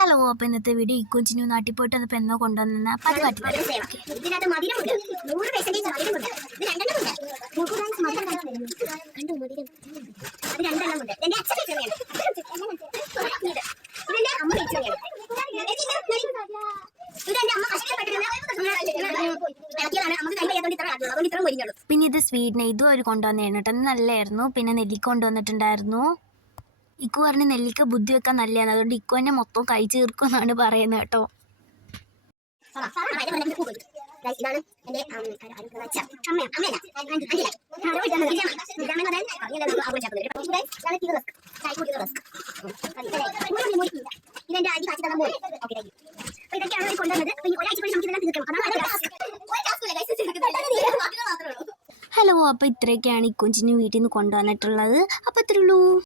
Hello, അപ്പോൾ ഇന്നത്തെ video ഇക്കൊച്ചിനു നാട്ടിൽ പോയിട്ട് വന്നപ്പോൾ എന്നോ കൊണ്ടുവന്ന അത് കാട്ടി പിന്നെ ഇത് സ്വീറ്റിനെ ഇതും അവർ കൊണ്ടുവന്നതാണ് കേട്ടോ. നല്ലതായിരുന്നു. പിന്നെ നെല്ലിക്ക കൊണ്ടുവന്നിട്ടുണ്ടായിരുന്നു. ഇക്കു പറഞ്ഞ് നെല്ലിക്ക ബുദ്ധി വെക്കാൻ നല്ലതാണ്, അതുകൊണ്ട് ഇക്കു തന്നെ മൊത്തം കഴിച്ചു തീർക്കുമെന്നാണ് പറയുന്നത് കേട്ടോ. ഹലോ, അപ്പോൾ ഇത്രയൊക്കെയാണ് ഇക്കൊച്ചിന് വീട്ടിൽ നിന്ന് കൊണ്ടുവന്നിട്ടുള്ളത്. അപ്പോൾ ഇത്രയുള്ളൂ.